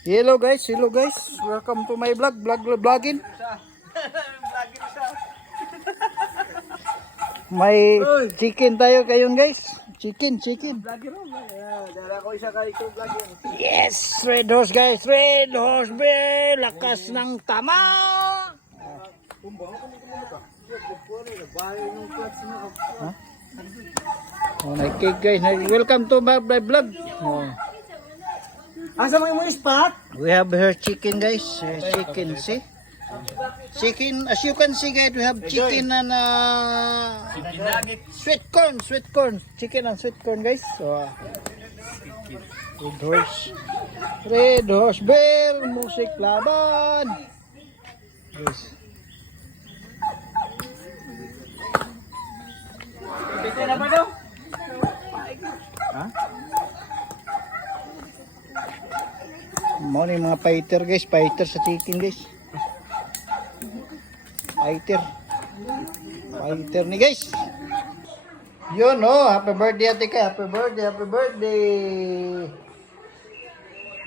Hello guys, welcome to my vlogging. May chicken tayo kayon guys. Chicken. Dala ko isa kay vlogging. Yes, red horse guys, red horse be, lakas ng tama. Oh, may cake guys. Welcome to my vlog. Oh. Asa mo spot? We have here chicken guys. Chicken, see? Chicken, as you can see guys, we have chicken and sweet corn. Chicken and sweet corn guys. So, red horse bell, musik laban. Yes. Bigyan na ba daw? Ha? Mo ni mga fighter guys, fighter sa chicken guys. Fighter ni guys. Yun oh, happy birthday ate ka, happy birthday.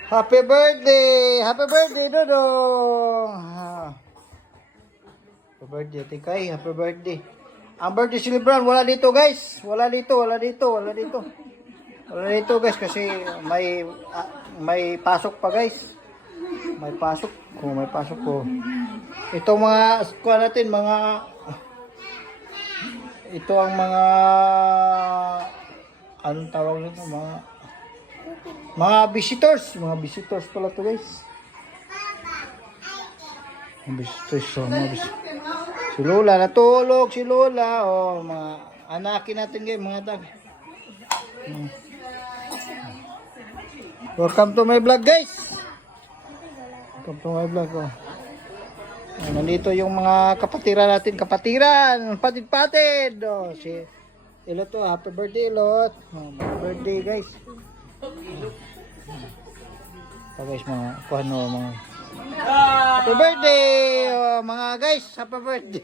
Happy birthday Dodong. Happy birthday ate ka, happy birthday. Ang birthday celebration wala dito guys. Wala dito guys kasi may pasok pa guys. May pasok ko. Ito mga kuha natin ito ang mga anong tawag nito, mga visitors pala to guys. Mga visitors. Si Lola natulog, oh, mga anakin natin guys, mga tag. Welcome to my vlog guys. Oh. Nandito yung mga kapatiran natin, patid. Oh, si Elot to, happy birthday Elot. Oh, happy birthday guys. Guys, mga happy birthday, oh, mga guys, happy birthday.